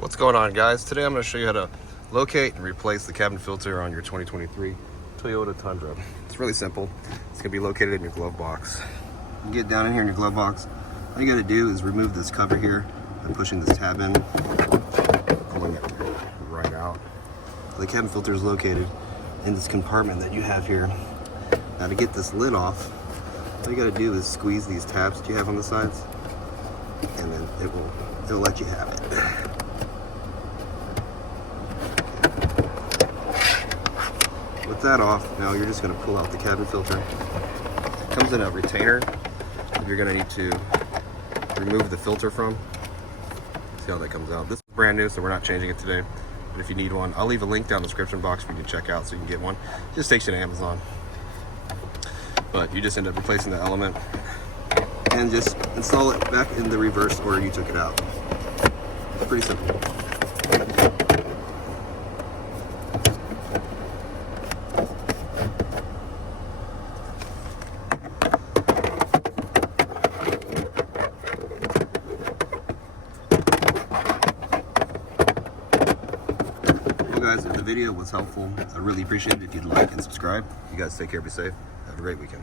What's going on, guys? Today I'm going to show you how to locate and replace the cabin filter on your 2023 Toyota Tundra. It's really simple. It's going to be located in your glove box. You get down in here in your glove box. All you got to do is remove this cover here by pushing this tab in, pulling it right out. The cabin filter is located in this compartment that you have here. Now to get this lid off, all you got to do is squeeze these tabs that you have on the sides, and then it'll let you have it. With that off, now you're just going to pull out the cabin filter. It comes in a retainer that you're going to need to remove the filter from. See how that comes out. This is brand new, so we're not changing it today. But if you need one, I'll leave a link down in the description box for you to check out so you can get one. It just takes you to Amazon. But you just end up replacing the element and just install it back in the reverse order you took it out. It's pretty simple. Guys, if the video was helpful, I'd really appreciate it if you'd like and subscribe. You guys take care, be safe. Have a great weekend.